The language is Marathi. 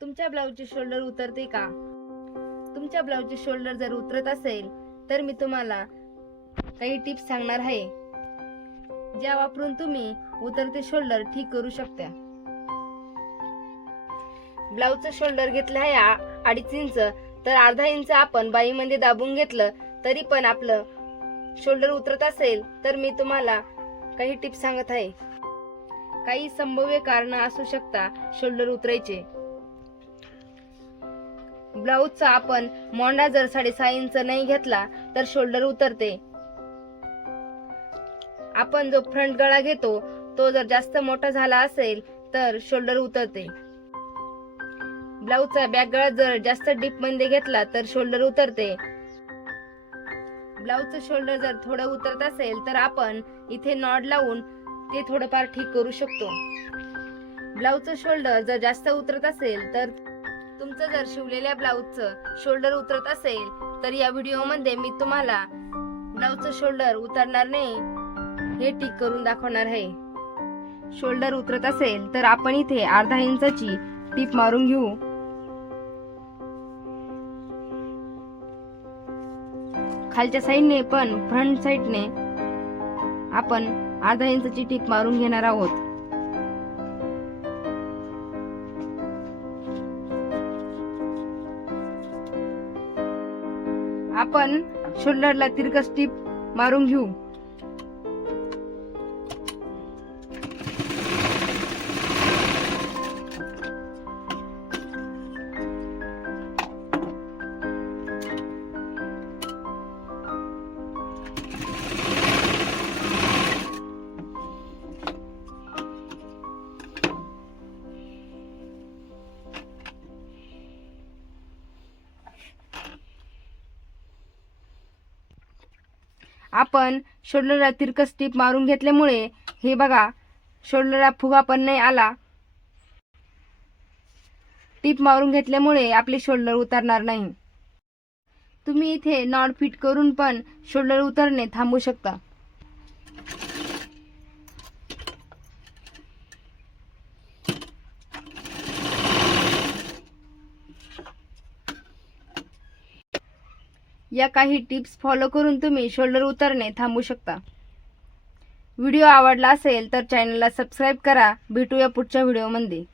तुमच्या ब्लाऊजची शोल्डर उतरते का? तुमच्या ब्लाऊजचे शोल्डर जर उतरत असेल तर मी तुम्हाला काही टिप्स सांगणार आहे. ज्या वापरून तुम्ही उतरते शोल्डर ठीक करू शकता. ब्लाऊजचं शोल्डर घेतलं आहे अडीच इंच तर अर्धा इंच आपण बाईमध्ये दाबून घेतलं तरी पण आपलं शोल्डर उतरत असेल तर मी तुम्हाला काही टिप्स सांगत आहे. काही संभाव्य कारण असू शकता शोल्डर उतरायचे. ब्लाऊजचा आपण मोंडा जर साडेसहा इंच नाही घेतला तर शोल्डर उतरते. आपण जो फ्रंट गळा घेतो तो जर जास्त मोठा झाला असेल तर शोल्डर उतरते. ब्लाऊजचा बॅक गळा जर जास्त डीपमध्ये घेतला तर शोल्डर उतरते. ब्लाऊजचं शोल्डर जर थोडं उतरत असेल तर आपण इथे नॉड लावून ते थोडंफार ठीक करू शकतो. ब्लाऊजचं शोल्डर जर जास्त उतरत असेल तर तुमचं जर शिवलेल्या ब्लाऊजचं शोल्डर उतरत असेल तर या व्हिडिओमध्ये मी तुम्हाला ब्लाऊजचं शोल्डर उतरणार नाही हे ठीक करून दाखवणार आहे. शोल्डर उतरत असेल तर आपण इथे अर्धा इंचाची टीप मारून घेऊ. खालच्या साईडने पण फ्रंट साईडने आपण अर्धा इंचाची टीप मारून घेणार आहोत. आपण शोल्डरला तिरकस टीप मारून घेऊ. आपण शोल्डरला तिरकस टीप मारून घेतल्यामुळे हे बघा शोल्डरला फुगा पण नाही आला. टीप मारून घेतल्यामुळे आपले शोल्डर उतरणार नाही. तुम्ही इथे नॉड फिट करून पण शोल्डर उतरणे थांबू शकता. या काही टिप्स फॉलो करून तुम्ही शोल्डर उतरणे थांबू शकता. व्हिडिओ आवडला असेल तर चॅनलला सबस्क्राईब करा. भेटूया पुढच्या व्हिडिओमध्ये.